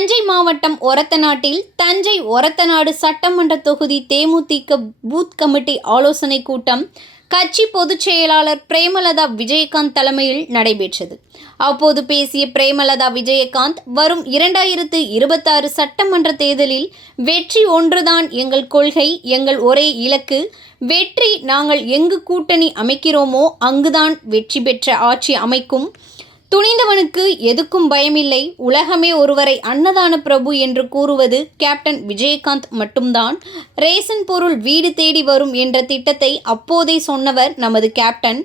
தஞ்சை மாவட்டம் ஒரத்தநாட்டில் தஞ்சை ஒரத்தநாடு சட்டமன்ற தொகுதி தேமுதிக பூத் கமிட்டி ஆலோசனைக் கூட்டம் கட்சி பொதுச் செயலாளர் பிரேமலதா விஜயகாந்த் தலைமையில் நடைபெற்றது. அப்போது பேசிய பிரேமலதா விஜயகாந்த், வரும் 2026 சட்டமன்ற தேர்தலில் வெற்றி ஒன்றுதான் எங்கள் கொள்கை, எங்கள் ஒரே இலக்கு. வெற்றி நாங்கள் எங்கு கூட்டணி அமைக்கிறோமோ அங்குதான் வெற்றி பெற்ற ஆட்சி அமைக்கும். துணிந்தவனுக்கு எதுக்கும் பயமில்லை. உலகமே ஒருவரை அன்னதான பிரபு என்று கூறுவது கேப்டன் விஜயகாந்த் மட்டும்தான். ரேஷன் பொருள் வீடு தேடி வரும் என்ற திட்டத்தை அப்போதே சொன்னவர் நமது கேப்டன்.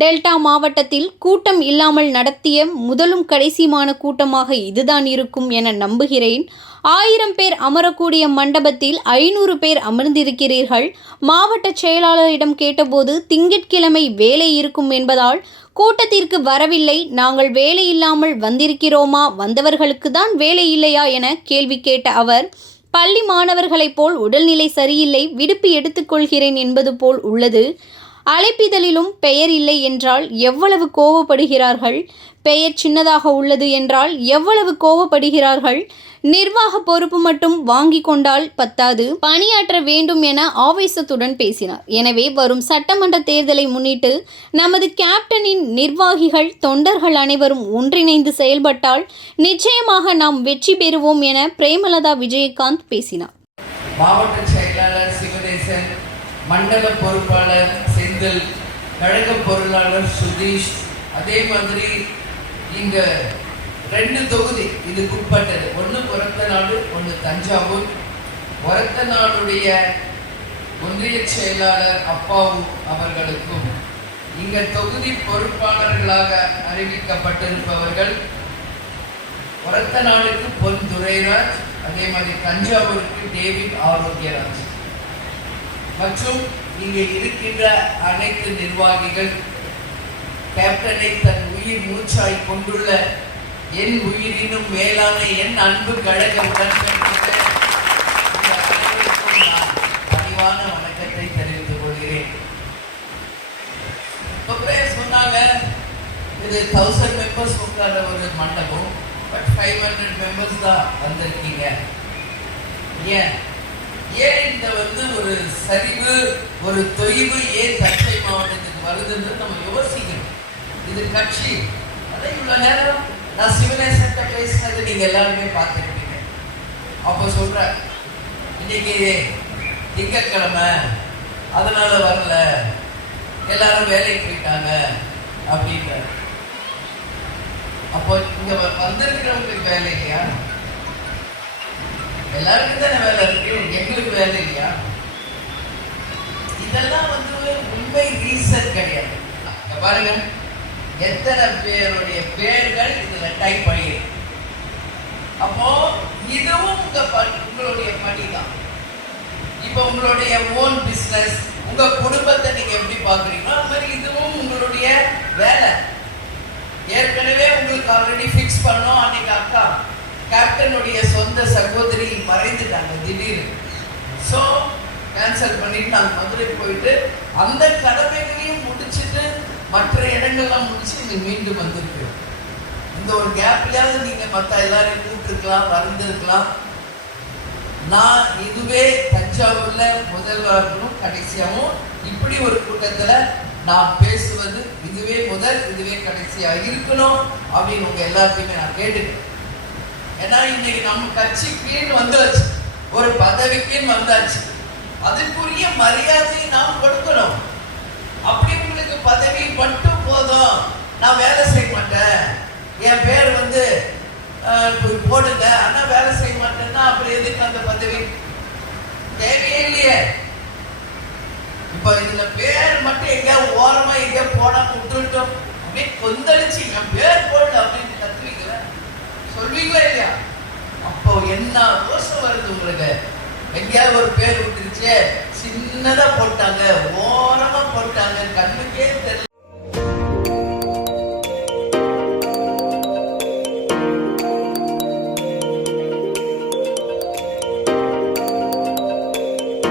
டெல்டா மாவட்டத்தில் கூட்டம் இல்லாமல் நடத்திய முதலும் கடைசியுமான கூட்டமாக இதுதான் இருக்கும் என நம்புகிறேன். 1000 பேர் அமரக்கூடிய மண்டபத்தில் 500 பேர் அமர்ந்திருக்கிறீர்கள். மாவட்ட செயலாளரிடம் கேட்டபோது திங்கட்கிழமை வேலை இருக்கும் என்பதால் கூட்டத்திற்கு வரவில்லை. நாங்கள் வேலை இல்லாமல் வந்திருக்கிறோமா, வந்தவர்களுக்கு தான் வேலை இல்லையா என கேள்வி கேட்ட அவர், பள்ளி மாணவர்களைப் போல் உடல்நிலை சரியில்லை, விடுப்பு எடுத்துக்கொள்கிறேன் என்பது போல் உள்ளது. அழைப்பிதழிலும் பெயர் இல்லை என்றால் எவ்வளவு கோவப்படுகிறார்கள். பெயர் சின்னதாக உள்ளது என்றால் எவ்வளவு கோவப்படுகிறார்கள். நிர்வாக பொறுப்பு மட்டும் வாங்கி கொண்டால் பத்தாது, பணியாற்ற வேண்டும் என ஆவேசத்துடன் பேசினார். எனவே வரும் சட்டமன்ற தேர்தலை முன்னிட்டு நமது கேப்டனின் நிர்வாகிகள், தொண்டர்கள் அனைவரும் ஒன்றிணைந்து செயல்பட்டால் நிச்சயமாக நாம் வெற்றி பெறுவோம் என பிரேமலதா விஜயகாந்த் பேசினார். மாவட்ட செயலாளர் சிவநேசன், மண்டல பொறுப்பாளர் செந்தில், கழக பொருளாளர் சுதீஷ், அதே மாதிரி இங்க 2 தொகுதி இதுக்குட்பட்டது, ஒன்று ஒரத்தநாடு, ஒன்று தஞ்சாவூர். ஒரத்தநாடுடைய ஒன்றிய செயலாளர் அப்பாவு அவர்களுக்கும் இங்க தொகுதி பொறுப்பாளர்களாக அறிவிக்கப்பட்டிருப்பவர்கள் ஒரத்தநாடுக்கு பொன் துரைராஜ், அதே மாதிரி தஞ்சாவூருக்கு டேவிட் ஆரோக்கியராஜ் மற்றும் இங்கே இருக்கின்ற அனைத்து நிர்வாகிகள், கேப்டனை தன் உயிர் மூச்சாய் கொண்டுள்ள என் உயிரினும் மேலான என் அன்பு கழக உடன்பிறப்புகளே, பணிவான வணக்கத்தை தெரிவித்துக் கொள்கிறேன். சொன்னாங்க இது 1000 மெம்பர்ஸ் உட்கார ஒரு மண்டபம், பட் 500 மெம்பர்ஸ் தான் வந்திருக்கீங்க. ஏன் இந்த ஒரு சரிவு, ஒரு தொய்வு ஏன் தஞ்சை மாவட்டத்துக்கு வருதுன்னு நம்ம யோசிக்கணும். இது கட்சி அதை இவ்வளவு நேரம் நான் சிவநேசத்தை பேசினது நீங்க எல்லாருமே பார்த்துருக்கீங்க. அப்போ சொல்ற இன்னைக்கு திங்கட்கிழமை அதனால வரல, எல்லாரும் வேலைக்கு போயிட்டாங்க அப்படின்ற. அப்போ இங்க வந்திருக்கிறவங்களுக்கு வேலை இல்லையா? எல்லாருக்கும் தானே வேலை இருக்கு, எங்களுக்கு வேலை இல்லையா? இதெல்லாம் உண்மை ரீசன் கிடையாது. பாருங்க, எத்தனை பேருடைய பேர்கள் இதுல டைப் பண்ணி. அப்போ இதுவும் உங்களுடைய பணி தான். இப்ப உங்களுடைய ஓன் பிசினஸ், உங்க குடும்பத்தை நீங்க எப்படி பாக்குறீங்களோ அது மாதிரி இதுவும் உங்களுடைய வேலை. ஏற்கனவே உங்களுக்கு ஆல்ரெடி ஃபிக்ஸ் பண்ணோம். அன்னைக்கு அக்கா கேப்டனுடைய சொந்த சகோதரி மறைந்துட்டாங்க திடீர்னு. ஸோ கேன்சல் பண்ணிட்டு நாங்கள் மதுரை போயிட்டு அந்த கடமைகளையும் முடிச்சுட்டு மற்ற இடங்கள்லாம் முடிச்சு இங்கே மீண்டும் வந்திருக்கிறோம். இந்த ஒரு கேப்லயாவது நீங்க மற்ற எல்லாரையும் கூப்பிட்டுருக்கலாம், வந்திருக்கலாம். நான் இதுவே தஞ்சாவூர்ல முதல்வர்களும் கடைசியாகவும் இப்படி ஒரு கூட்டத்துல நான் பேசுவது இதுவே முதல், இதுவே கடைசியா இருக்கணும் அப்படின்னு உங்க எல்லாத்தையுமே நான் கேட்டுக்கிறேன். ஏன்னா இன்னைக்கு நம்ம கட்சிக்கு வந்தாச்சு, ஒரு பதவிக்கு வந்தாச்சு, அதுக்குரிய மரியாதையை நாம் கொடுக்கணும். அப்படி உங்களுக்கு பதவி மட்டும் போதும், நான் வேலை செய்ய மாட்டேன், என் பேர் போடுங்க ஆனா வேலை செய்ய மாட்டேன்னா அப்புறம் எதுக்கு அந்த பதவி? தேவையே இல்லையே. இப்ப இதுல பேர் மட்டும் எங்கேயாவது ஓரமா எங்கேயா